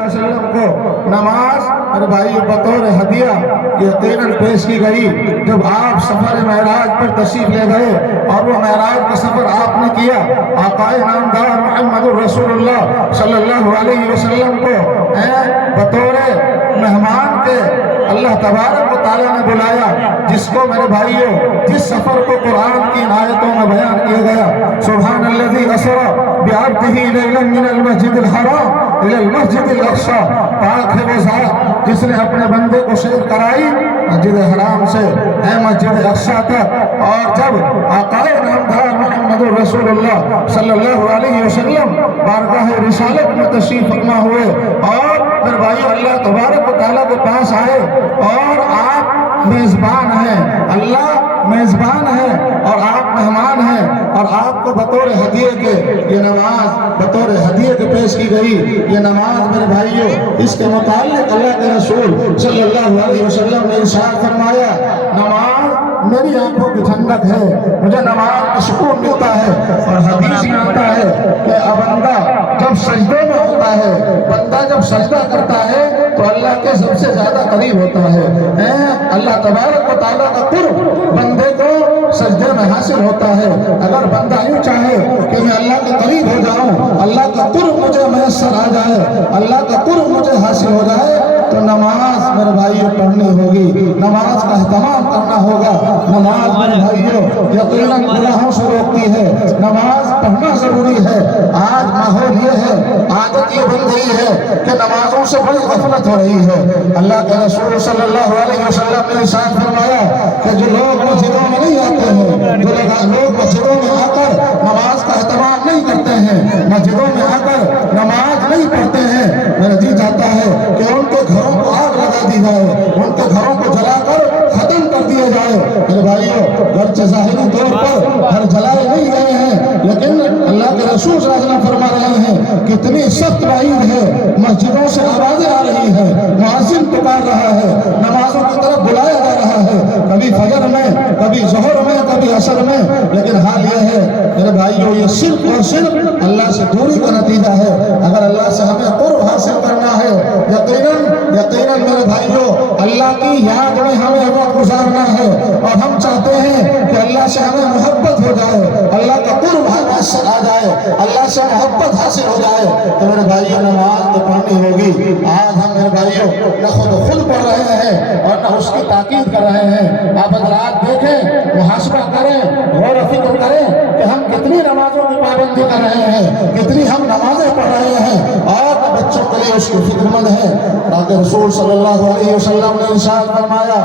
वसल्लम को नमाज और भाई बतौर हदिया यकीनन पेश की गई। जब आप सफर महराज पर तशरीफ ले गए और वो महराज का सफर आपने किया, आकाए नामदार मोहम्मद रसूलुल्लाह सल्लल्लाहु अलैहि वसल्लम को बतौर मेहमान के अल्लाह तबारक व तआला ने बुलाया, जिसको मेरे भाइयों जिस सफर को कुरान की आयतों में बयान किया गया, सुब्हानल्लज़ी असरा बिअब्दिही लैलन मिनल मस्जिदिल हराम इलल मस्जिदिल अक़सा, पाक है वो ज़ात जिसने अपने बंदे को सैर कराई मस्जिद हराम से मस्जिद अक़सा तक। और जब आकाए नामदार मोहम्मद रसूलुल्लाह सल्लल्लाहु अलैहि वसल्लम बारगाह रिसालत में तशरीफ फरमा हुए और मेरे भाई अल्लाह तबारक व तआला के पास आए और आप मेज़बान हैं, अल्लाह मेज़बान है और आप मेहमान हैं, और आपको बतौर हदिये के ये नमाज बतौर हदिये के पेश की गई। ये नमाज मेरे भाइयों, इसके मुताल्लिक़ अल्लाह के रसूल सल्लल्लाहु अलैहि वसल्लम ने इरशाद फरमाया, नमाज मेरी आंखों की ठंडक है, मुझे नमाज में सुकून मिलता है। और हदीस में आता है कि बंदा जब सजदे में होता है, बंदा जब सजदा करता है तो अल्लाह के सबसे ज्यादा करीब होता है। अल्लाह तबारक व तआला का कुर्ब बंदे को सजदे में हासिल होता है। अगर बंदा यूं चाहे कि मैं अल्लाह के करीब हो जाऊं, अल्लाह का कुर्ब मुझे मैसर आ जाए, अल्लाह का कुर्ब मुझे हासिल हो जाए, तो नमाज मेरे भाइयों पढ़नी होगी, नमाज का एहतमाम करना होगा। नमाज मेरे भाइयों यकीनन गुनाहों से रोकती है, नमाज पढ़ना जरूरी है। आज माहौल ये है, आदत ये बन गई है कि नमाजों से बड़ी गफलत हो रही है। अल्लाह के रसूल सल्लल्लाहु अलैहि वसल्लम ने इरशाद फरमाया कि जो लोग मस्जिदों में नहीं आते हैं, जो लोग मस्जिदों में आकर नमाज का एहतमाम नहीं करते हैं, मस्जिदों में आकर नमाज नहीं पढ़ते हैं, मेरा जी चाहता है कि उनके घरों को आग लगा दी जाए, उनके घरों को जलाकर खत्म कर दिया जाए। मेरे भाइयों, गर्चे ज़ाहिरी तौर पर घर जलाए नहीं गए हैं, लेकिन अल्लाह के रसूल सल्लल्लाहु अलैहि वसल्लम फरमा रहे हैं कितनी सख्त वाइद है, मस्जिदों से आवाजें आ रही है, मुअज्जिन पुकार रहा है, नमाजों की तरफ बुलाया जा रहा है, कभी फजर में, कभी ज़ोहर में, कभी असर में। लेकिन हाल यह है मेरे भाइयों, ये सिर्फ और सिर्फ अल्लाह से दूरी का नतीजा है। अगर अल्लाह से हमें कुर्ब हासिल करना है, यकीनन यकीनन मेरे भाइयों अल्लाह की याद में हमें वक्त गुजारना है, और हम चाहते हैं कि अल्लाह से हमें मोहब्बत हो जाए, अल्लाह का कुर्ब हासिल आ जाए, अल्लाह से मोहब्बत हासिल हो जाए, तो मेरे भाइयों नमाज तो पढ़नी होगी। आज हम मेरे भाइयों न खुद पढ़ रहे हैं और न उसकी ताकीद कर रहे हैं। आप हज़रात देखें, मुहासबा करें, गौर व फिक्र करें कि हम कितनी नमाजों की पाबंदी कर रहे हैं, कितनी हम नमाजें पढ़ रहे हैं और बच्चों के लिए उसकी फिक्रमंद है। ताकि रसूल सल्लल्लाहु अलैहि वसल्लम ने इरशाद फरमाया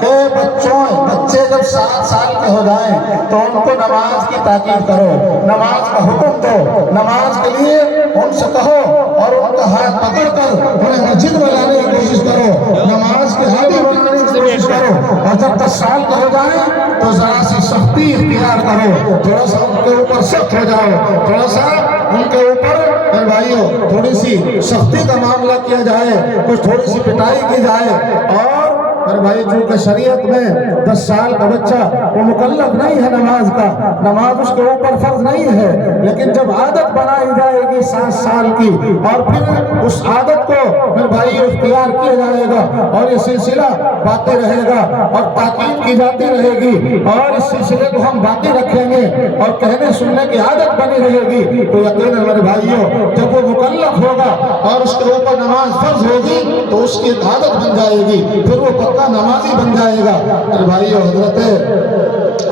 कि बच्चे जब 7 साल के हो जाएं तो उनको नमाज की ताकीद करो, नमाज का हुक्म दो, नमाज के लिए उनसे कहो और उनका हाथ पकड़कर उन्हें मस्जिद में लाने की कोशिश करो, नमाज के आदी बनाने की कोशिश करो। और जब 10 साल के हो जाए तो जरा सी सख्ती इख्तियार करो, थोड़ा सा उनके ऊपर सख्त हो जाओ, थोड़ा सा उनके ऊपर भाइयों थोड़ी सी सख्ती का मामला किया जाए, कुछ थोड़ी सी पिटाई की जाए। और मेरे भाई चूंकि शरीयत में 10 साल का बच्चा वो मुकल्लफ नहीं है नमाज का, नमाज उसके ऊपर फर्ज नहीं है, लेकिन जब आदत बनाई जाएगी 7 साल की और फिर उस आदत को मेरे भाई इख्तियार किया जाएगा और ये सिलसिला बाकी रहेगा और ताकीद की जाती रहेगी और इस सिलसिले को हम बाकी रखेंगे और कहने सुनने की आदत बनी रहेगी, तो यकीनन मेरे भाइयों जब वो मुकल्लफ होगा और उसके ऊपर नमाज फर्ज होगी तो उसकी आदत बन जाएगी, फिर वो पक्का नमाजी बन जाएगा। मेरे भाइयों, हजरत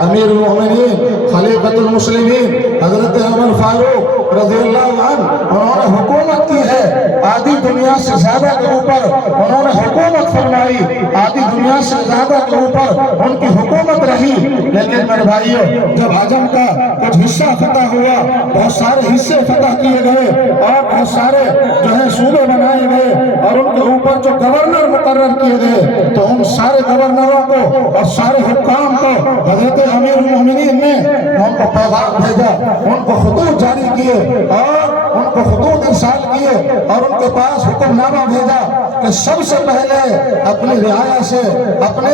अमीरुल मोमिनीन खलीफतुल मुस्लिमीन हजरत उमर फारूक रज़ियल्लाहु अन्हु उन्होंने हुकूमत की है, आधी दुनिया से ज्यादा के ऊपर उन्होंने हुकूमत फरमाई, आधी दुनिया से ज्यादा के ऊपर उनकी हुकूमत रही। लेकिन मेरे भाइयों जब आजम का कुछ हिस्सा फतह हुआ, बहुत सारे हिस्से फतह किए गए और बहुत सारे जो है सूबे बनाए गए और उनके ऊपर जो गवर्नर मुकर्रर किए गए, तो उन सारे गवर्नरों को और सारे हुक्काम को हजरत अमीरुल मोमिनीन ने उनको पैगाम भेजा, उनको खतूत जारी किए और उनको खतूत इरसाल किए और उनके पास हुक्मनामा भेजा कि सबसे पहले अपनी रियाया से, अपने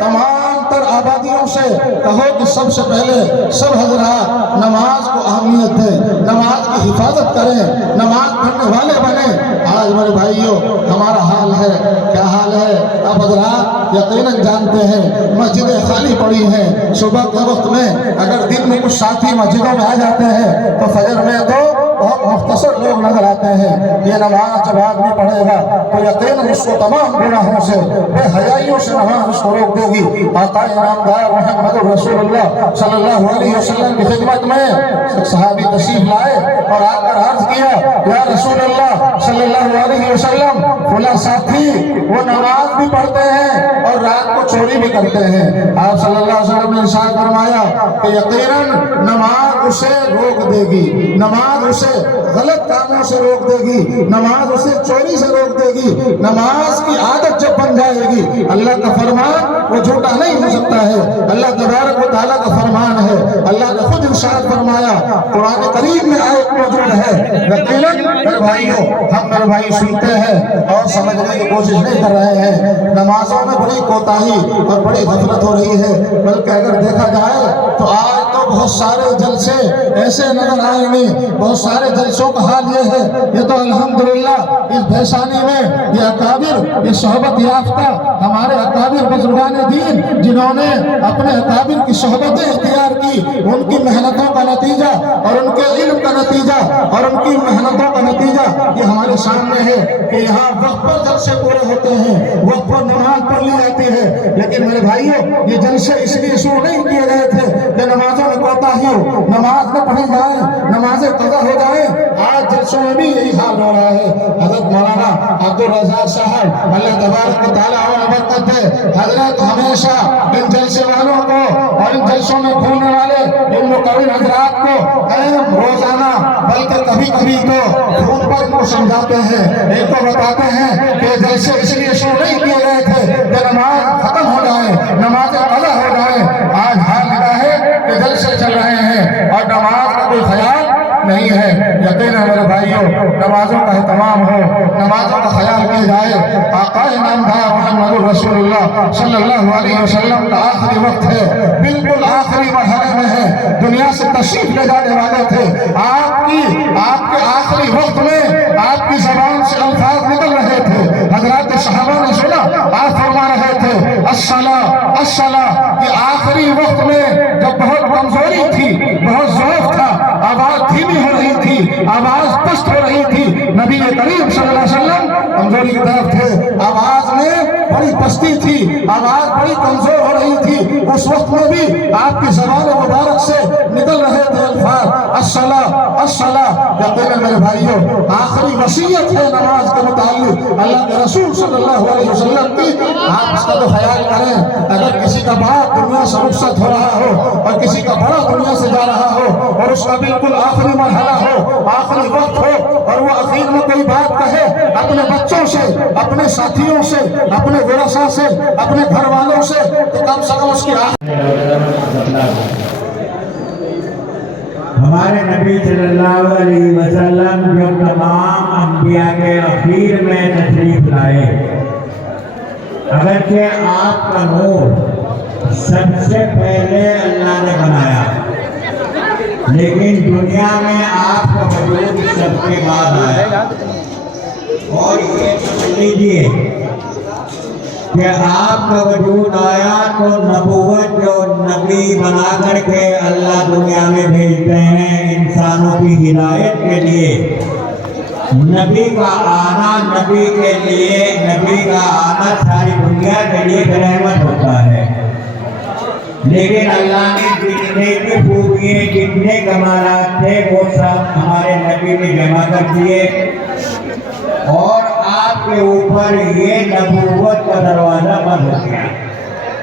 तमाम तर आबादियों से कहो कि सबसे पहले सब हजरात नमाज को अहमियत दें, नमाज की हिफाजत करें, नमाज पढ़ने वाले बने। आज मेरे भाइयों हमारा हाल है, क्या हाल है? आप हजरात यकीनन जानते हैं मस्जिदें खाली पड़ी हैं। सुबह के वक्त में अगर दिन में कुछ साथी मस्जिदों में आ जाते हैं तो फजर में तो बहुत मुख्तसर लोग नजर आते हैं। ये नमाज जब आदमी पढ़ेगा तो यकीनन उसको तमाम गुनाहों से, बेहयाइयों से नमाज उसको रोक देगी। आका इनामदार मुहम्मद रसूलुल्लाह सल्लल्लाहु अलैहि वसल्लम की खिदमत में एक सहाबी तशरीफ लाए और आकर अर्ज किया, या रसूलल्लाह सल्लल्लाहु अलैहि वसल्लम, फला साथी वो नमाज भी पढ़ते हैं और रात को चोरी भी करते हैं। आप सल्लल्लाहु अलैहि वसल्लम ने इरशाद फरमाया कि यकीनन नमाज उसे रोक देगी, नमाज उसे गलत कामों से रोक देगी, नमाज उसे चोरी से रोक देगी। नमाज की आदत जब बन जाएगी, अल्लाह का फरमान वो झूठा नहीं हो सकता है, अल्लाह तबारक व तआला का फरमान है। अल्लाह ने खुद इरशाद फरमाया, कुरान करीम में आयत मौजूद है। यकीनन मेरे भाइयों, हम मेरे भाई सुनते हैं और समझने की कोशिश नहीं कर रहे हैं। नमाजों में बड़ी कोताही और बड़ी गफलत हो रही है। बल्कि अगर देखा जाए तो आज तो बहुत सारे जलसे ऐसे नजर आएंगे, बहुत सारे जलसों का हाल ये है। ये तो अल्हम्दुलिल्लाह इस भैसानी में ये अकाबिर, ये सोहबत याफ्ता हमारे अकाबिर बुजुर्गान दीन, जिन्होंने अपने अकाबिर की सोहबतें इख्तियार की, उनकी मेहनतों का नतीजा और उनके इल्म का नतीजा और उनकी मेहनतों का नतीजा ये हमारे सामने है कि यहाँ वक्त पर जलसे पूरे होते हैं, वक्त पर नमाज पढ़ ली जाती है। लेकिन मेरे भाइयों, ये जलसे इसलिए शुरू नहीं किए गए थे कि नमाजों में कोताही हो, नमाज न पढ़ी जाए, नमाजें कज़ा हो जाए। आज जलसों में भी यही हाल हो रहा है। हजरत मौलाना अब्दुल रज़ाक साहब अल्लाह तबारक व तआला उन्हें बरकत दे, हजरत हमेशा इन जलसे वालों को और इन जलसों में घूमने वाले इन मुक़र्रिन हजरात को रोजाना बल्कि कभी कभी तो फोन पर इनको समझाते हैं, इनको बताते हैं कि जलसे इसलिए शुरू नहीं किए गए थे कि नमाज खत्म हो जाए, नमाजें कज़ा हो जाए। आज हाल लगा है कि जलसे चल रहे हैं और नमाज का कोई ख्याल नहीं है। यकीन है मेरे भाइयों, नमाजों का एहतमाम हो, नमाजों का ख्याल किया जाए। आका इनामदार मुहम्मद रसूलुल्लाह सल्लल्लाहु अलैहि वसल्लम का आखिरी वक्त है, बिल्कुल आखिरी मरहले में है, दुनिया से तशरीफ ले जाने वाले थे। आपके आखिरी वक्त में आपकी ज़बान से अल्फाज निकल रहे थे। हजरत सहाबा ने सुना, आप फरमा रहे थे अस्सला अस्सला। कि आखिरी वक्त में जब बहुत कमजोरी थी, बहुत ज़ौफ़ था, आवाज धीमी हो रही थी, आवाज पस्त हो रही थी, नबी करीम सल्लल्लाहु अलैहि वसल्लम कमजोरी की तरफ थे, आवाज में बड़ी पस्ती थी, आवाज बड़ी कमजोर हो रही थी। उस वक्त में भी आपकी ज़बान मुबारक से निकल रहे थे अल्फाज अस्सला अस्सला। यकीनन मेरे भाइयों, आखिरी वसीयत है नमाज के मुताल्लिक अल्लाह के रसूल सल्लल्लाहु अलैहि वसल्लम की। आप इसका तो ख्याल करें, अगर किसी का बाप दुनिया से रुखसत हो रहा हो और किसी का बड़ा दुनिया से जा रहा हो और उसका बिल्कुल आखिरी मरहला हो, आखिरी वक्त हो और वो आखिर में कोई बात कहे अपने बच्चों से, अपने साथियों से, अपने वरसा से, अपने घर वालों से, तो कम से कम उसकी हमारे नबी सल्लल्लाहु अलैहि वसल्लम जब तमाम अंबिया के अखीर में तशरीफ लाए, अगरचे आपका नूर सबसे पहले अल्लाह ने बनाया, लेकिन दुनिया में आपका वजूद सबके बाद आया। और ये समझ लीजिए कि आपका वजूद आया तो नबूवत जो नबी बना करके अल्लाह दुनिया में भेजते हैं इंसानों की हिदायत के लिए। नबी का आना नबी के लिए, नबी का आना सारी दुनिया के लिए रहमत होता है। लेकिन अल्लाह ने जितने भी खूबियाँ, जितने कमालात थे वो सब हमारे नबी में जमा कर दिए और आपके ऊपर ये नबूवत का दरवाज़ा बंद हो गया।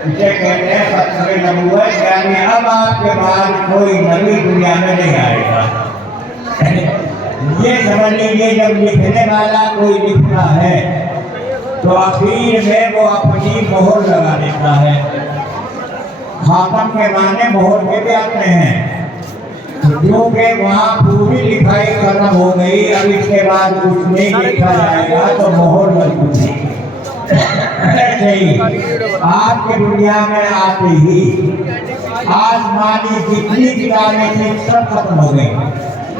इसे कहते हैं खत्म नबूवत, यानी अब आपके बाद कोई नबी दुनिया में नहीं आएगा। ये समझ लीजिए, जब लिखने वाला कोई लिखता है तो आखिर में वो अपनी मोहर लगा देता है। खातम के माने मोहर के भी आते हैं, क्योंकि वहाँ पूरी लिखाई खत्म हो गई, अब इसके बाद कुछ नहीं लिखा जाएगा तो मोहर लगती। आज आपके दुनिया में आते ही आसमानी जितनी किताबें थी सब खत्म हो गई।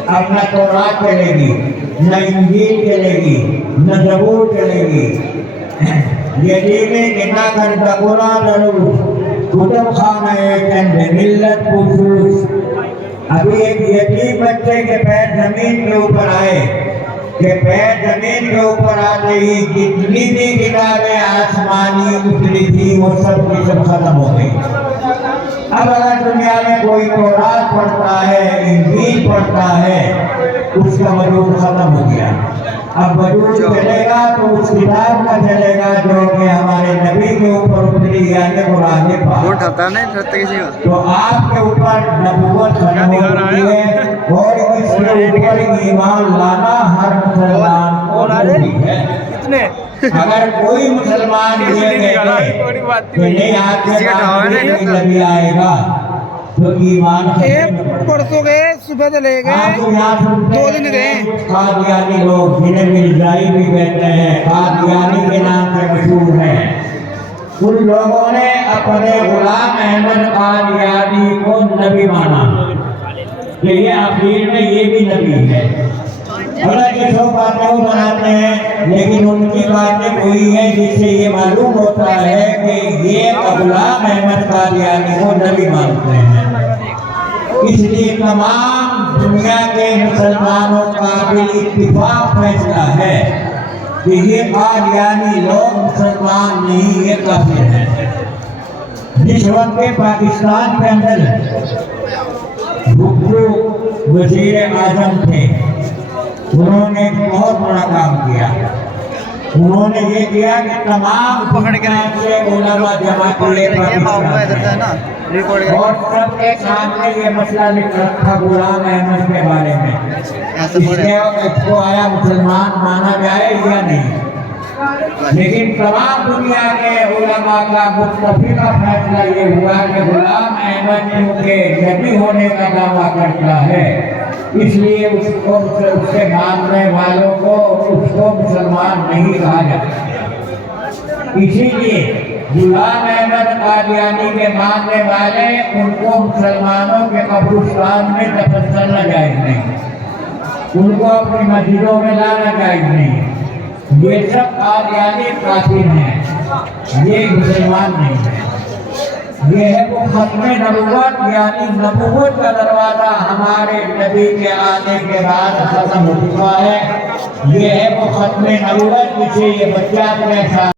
अब न तौरात चलेगी, न इंजील चलेगी, न ज़बूर चलेगी। यतीमे के ना कर दकुरा दरूस कुतुब खाना चंद मिल्लत खुसूस। अभी एक यतीम बच्चे के पैर जमीन के ऊपर आए कि पैर जमीन के ऊपर आते ही जितनी भी किताबें आसमानी उतरी थी वो सब की सब खत्म हो गई। अब अगर दुनिया में कोई तौरात पढ़ता है, इंजील पढ़ता है, उसका वजूद खत्म हो गया। अब वजूद चलेगा तो उस किताब का चलेगा जो कि हमारे नबी के ऊपर उतरी, यानी कुरान पाक। तो आपके ऊपर नबूवत खत्म हो गई है और इसके ऊपर ईमान लाना हर मुसलमान को जरूरी है। अगर कोई मुसलमान ये कहे कि नहीं आपके नबी आएगा तो ईमान परसों गए, सुबह से ले गए, 2 दिन गए। कादियानी लोग जिन्हें मिर्जाई भी कहते हैं, कादियानी के नाम से मशहूर हैं, उन लोगों ने अपने गुलाम अहमद कादियानी को नबी माना कि ये आखिर में ये भी नबी है। अगर ये सब बातें वो बनाते हैं, लेकिन उनकी बातें कोई है जिससे ये मालूम होता है कि ये गुलाम अहमद कादियानी को नबी मानते हैं। इसलिए तमाम दुनिया के मुसलमानों का भी इत्तिफाक फैसला है कि ये कादियानी लोग मुसलमान नहीं, ये काफिर हैं। जिस वक्त के पाकिस्तान के अंदर भुट्टो वजीर आजम थे, उन्होंने बहुत बड़ा काम किया। उन्होंने ये किया कि तमाम से उलमा जमा किए और सबके सामने ये मसला लिख रखा गुलाम अहमद के बारे में, इसको आया मुसलमान माना जाए या नहीं। लेकिन तमाम दुनिया के उलमा का मुत्तफिका फैसला ये हुआ कि गुलाम अहमद क्योंकि नबी होने का दावा करता है, इसलिए उसको उससे मानने वालों को उसको मुसलमान नहीं कहा जाता। इसीलिए गुलाम अहमद कादियानी के मानने वाले उनको मुसलमानों के कब्रिस्तान में दफन करना जायज नहीं, उनको अपनी मस्जिदों में लाना जायज नहीं। ये सब कादियानी काफिर हैं, ये मुसलमान नहीं है। ये है वो खत्म नबूवत, यानी नबूवत का दरवाजा हमारे नबी के आने के बाद खत्म हो चुका है। ये है वो खत्म नबूवत जिसे ये बच्चा अपने साथ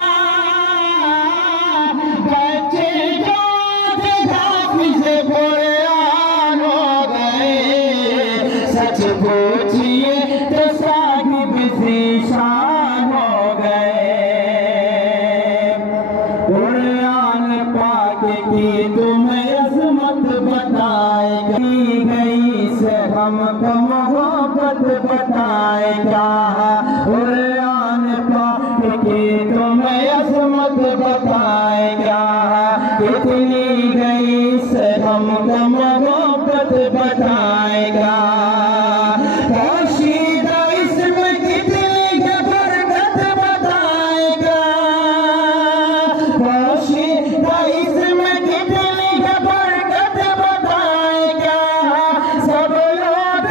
हमको मोहब्बत बताएगा, कुरान पाक की तुम्हें अज़मत बताएगा। कितनी गई से हमको मोहब्बत बताएगा। पोशीदा इसमें कितनी बरकत बताएगा। पोशीदा इसमें कितनी बरकत बताएगा। सब लोग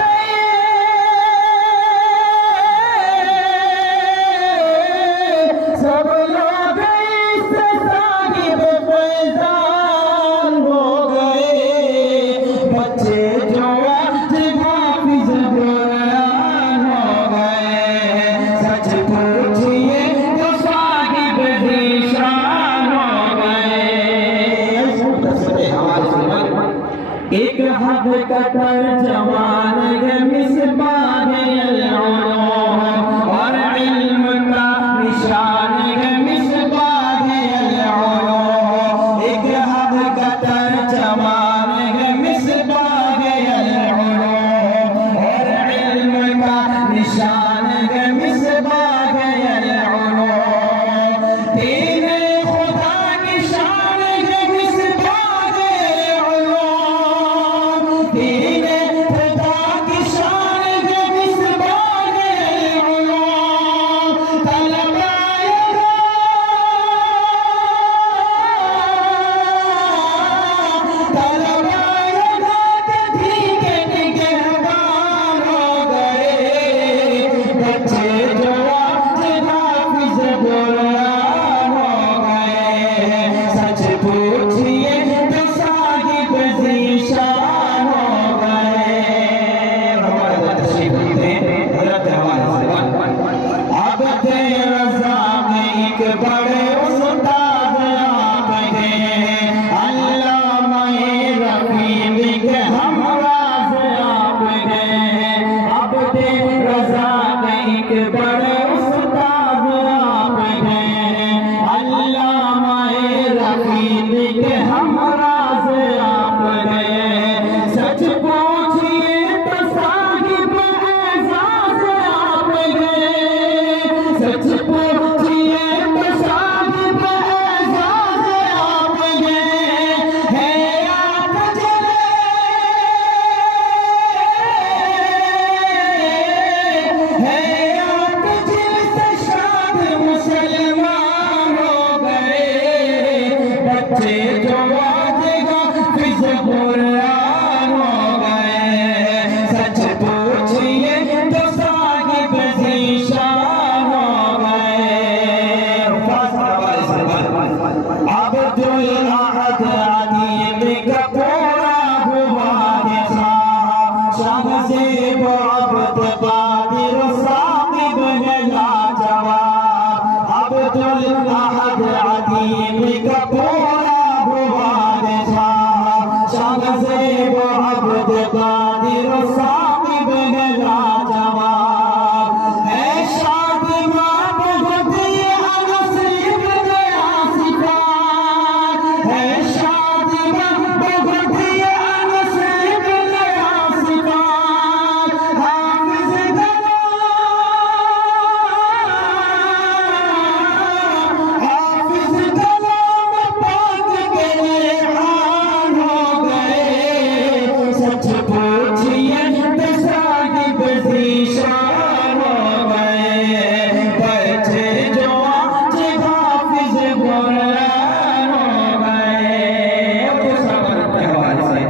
مسلمان ہو گئے بچے جو آج حافظ قرآن ہو گئے سچ پوچھئے تو صاحب ذیشان ہو گئے عبد الاحد عدیم کا پورا ہوا نصاب شاہ زیب عبد قادر ثاقب ہے لاجواب عبد الاحد عدیم کا پورا ہوا نصاب شاہ زیب عبد قادر ثاقب ہے لاجواب اے شادی ماں بہت نصیب نیا صفات اے شادی ماں بہت نصیب نیا صفات حافظ کلام پاک کے ریحان ہو گئے سچ پوچھئے تو صاحب ذیشان ہو گئے بچے جو آج حافظ قرآن ہو گئے صبر کے حوالے سے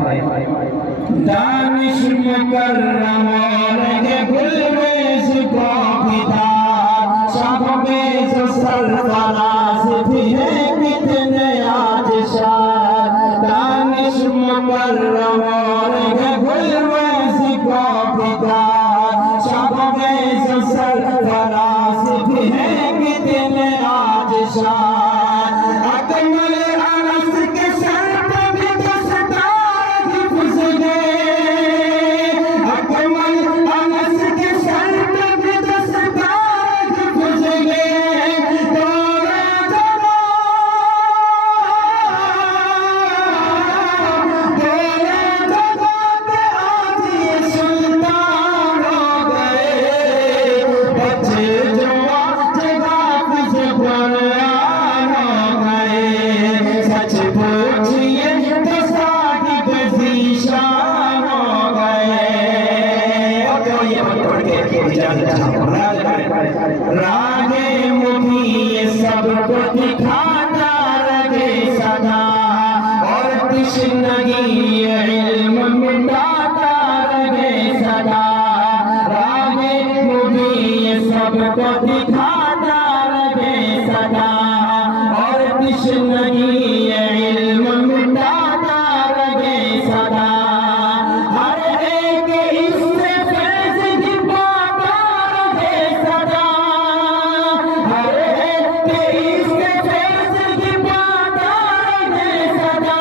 دانش مکرم اور گلریز کو پتا شاہبیز سرفراز بھی ہے کتنے آج شاہ دانش مکرم اور گلریز کو پتا شاہبیز سرفراز بھی ہے کتنے آج شاہ اکمل انس کے سر پہ بھی دستار حفظ گئے اکمل انس کے سر پہ بھی دستار حفظ گئے دورہ جگہ کے آج یہ سلطان ہو گئے بچے جو آج حافظ قرآن ہو گئے سچ پوچھئے تو صاحب ذیشان ہو گئے اور یہ پڑھ کے اجازت راہ مبین سب کو دکھاتا رہے سدا اور تشنگی علم مٹاتا رہے سدا راہ مبین سب کو دکھاتا رہے سدا اور تشنگی علم مٹاتا رہے سدا ہر ایک اس سے فیض کی پاتا رہے سدا ہر ایک اس سے فیض کی پاتا رہے سدا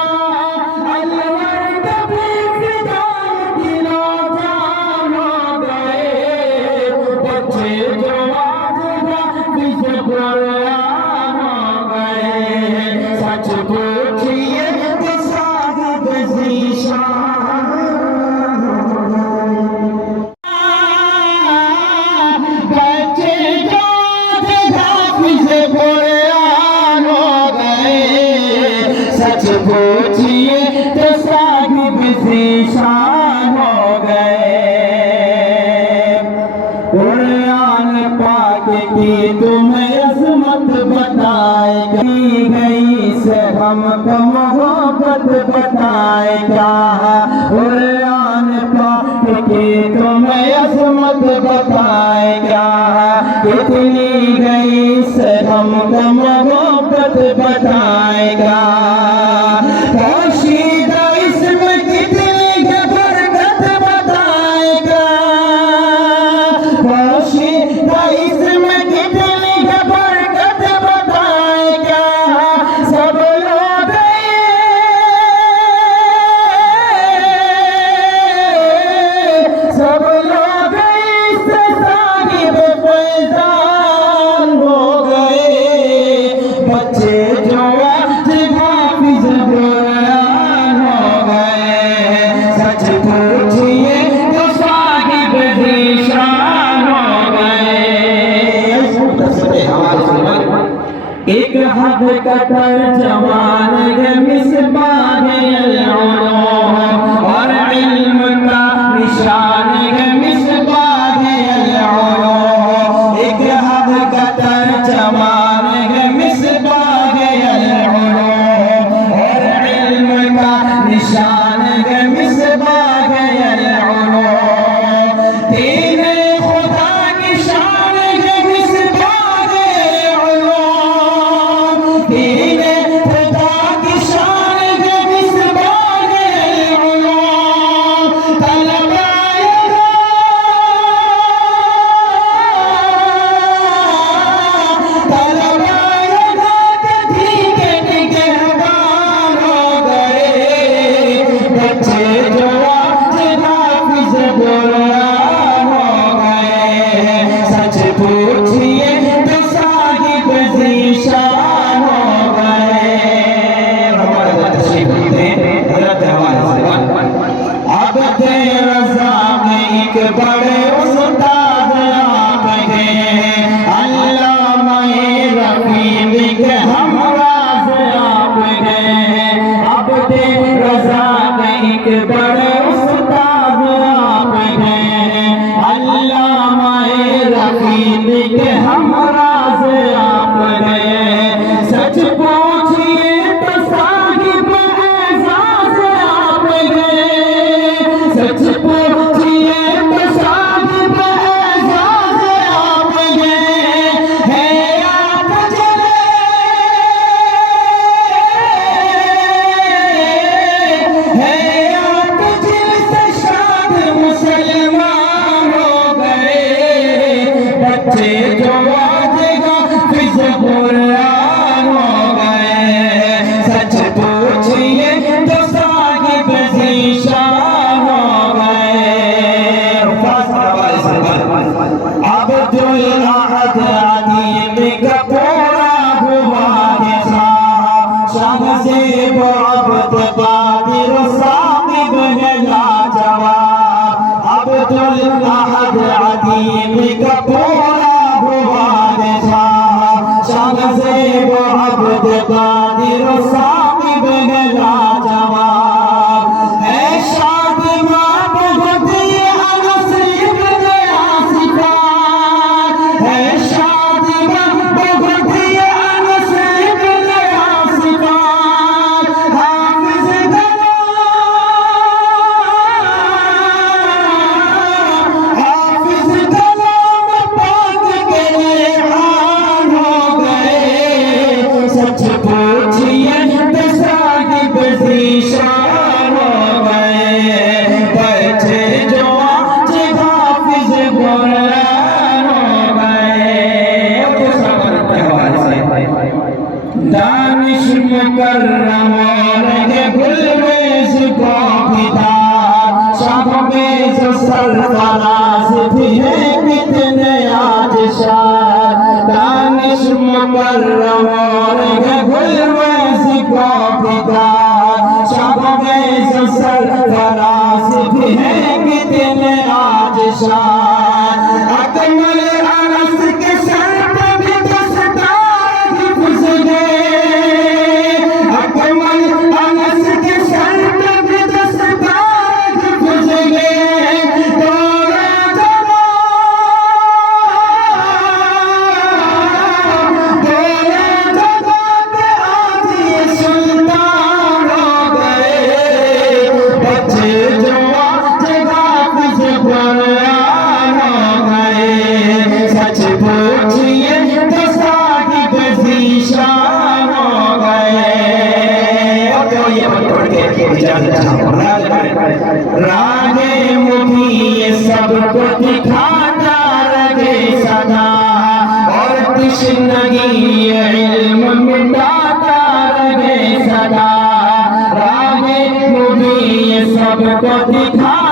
انور کبھی فدائے دل و جان ہو گئے بچے جو آج حافظ قرآن ہو گئے سچ پوچھئے تو صاحب ذیشان ہو گئے بچے جو آج حافظ قرآن ہو گئے سچ پوچھئے تو صاحب ذیشان ہو گئے قرآن پاک کی تمہیں عظمت بتائے کی گئی سے ہم کو محبت بتائے کیا قرآن پاک کی تمہیں عظمت بتائے کیا کتنی گئی سے ہم کو محبت بتائے گا پوشیدہ اس میں کتنی برکت بتائے گا پوشیدہ اس میں کتنی برکت بتائے گا سب لوگ سب لوگ اس سے صاحب فیضان ہو گئے بچے جو آج حافظ قرآن ہو گئے سچ پوچھئے تو صاحب ذیشان ہو گئے ایک حد کا ترجمان ہے مصباح العلوم اور علم کا نشان ہے مصباح العلوم ایک حد کا ترجمان رفیق کے ہم راز آپ ہیں عبد رضا نہیں کہ بڑے استاد آپ ہیں علامہ رفیق کے ہم راز آپ ہیں سچ پوچھئے تو صاحب اعزاز آپ ہیں سچ پوچھئے تو صاحب اعزاز آپ ہیں آپ چلے آپ جن سے شاد مسلمان ہو گئے بچے جو آج حافظ قرآن ہو گئے سچ پوچھئے تو صاحب ذیشان ہو گئے عبد الاحد عدیم کا پورا ہوا ہے شاہ زیب عبد قادر صاحب ہے لاجواب عبد الاحد عدیم کا پورا ہوا ہے شاہ زیب عبد قادر صاحب ہے لاجواب ہے شادماں بہت انس ابن آصفان ہے شادماں بہت انس ابن آصفان حافظ کلام پاک کے ریحان ہو گئے سچ پوچھئے تو صاحب ذیشان ہو گئے بچے جو آج حافظ قرآن ہو گئے دانش مکرم اور گلویز کو پتا شاہبیز سرفراز بھی ہے کتنے آج شاہ دانش مکرم اور گلویز کو پتا شاہبیز سرفراز بھی ہے کتنے آج شاہ اکمل انس کے سر پہ بھی دستار حفظ گئے اکمل انس کے سر پہ بھی دستار حفظ گئے دورہ جوان پہ آج یہ سلطان ہو گئے بچے جو آج حافظ قرآن ہو گئے سچ پوچھئے تو صاحب ذیشان ہو گئے راہ مبین سب کو دکھاتا رہے سدا اور تشنگی علم مٹاتا رہے سدا راہ مبین سب کو دکھاتا